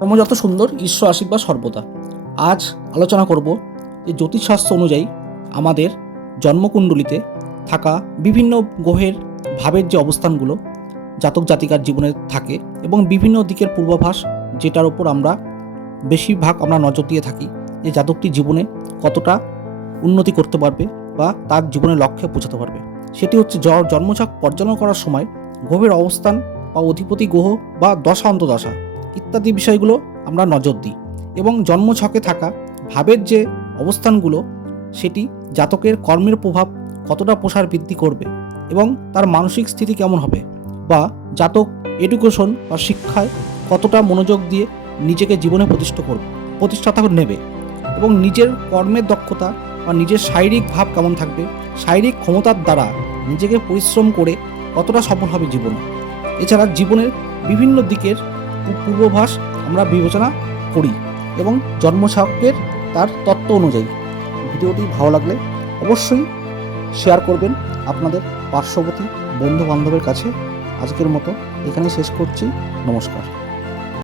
যত সুন্দর, ঈশ্বর আশীর্বাদ সর্বদা। আজ আলোচনা করব যে জ্যোতিষশাস্ত্র অনুযায়ী আমাদের জন্মকুণ্ডলিতে থাকা বিভিন্ন গ্রহের ভাবের যে অবস্থানগুলো, জাতক জাতিকার জীবনে থাকে এবং বিভিন্ন দিকের পূর্বাভাস যেটার ওপর আমরা বেশিরভাগ আমরা নজর দিয়ে থাকি যে জাতকটি জীবনে কতটা উন্নতি করতে পারবে বা তার জীবনের লক্ষ্যে পৌঁছাতে পারবে। সেটি হচ্ছে জন্মছক পর্যালোচনা করার সময় গ্রহের অবস্থান বা অধিপতি গ্রহ বা দশা অন্তদশা ইত্যাদি বিষয়গুলো আমরা নজর দিই এবং জন্মছকে থাকা ভাবের যে অবস্থানগুলো, সেটি জাতকের কর্মের প্রভাব কতটা প্রসার বৃদ্ধি করবে এবং তার মানসিক স্থিতি কেমন হবে বা জাতক এডুকেশন বা শিক্ষায় কতটা মনোযোগ দিয়ে নিজেকে জীবনে প্রতিষ্ঠা করবে, প্রতিষ্ঠাতা নেবে এবং নিজের কর্মের দক্ষতা বা নিজের শারীরিক ভাব কেমন থাকবে, শারীরিক ক্ষমতার দ্বারা নিজেকে পরিশ্রম করে কতটা সফল হবে জীবনে। এছাড়া জীবনের বিভিন্ন দিকের পূর্বাভাস আমরা বিবেচনা করি এবং জন্মছকের তার তত্ত্ব অনুযায়ী। ভিডিওটি ভালো লাগলে অবশ্যই শেয়ার করবেন আপনাদের পার্শ্ববর্তী বন্ধু বান্ধবের কাছে। আজকের মতো এখানেই শেষ করছি। নমস্কার।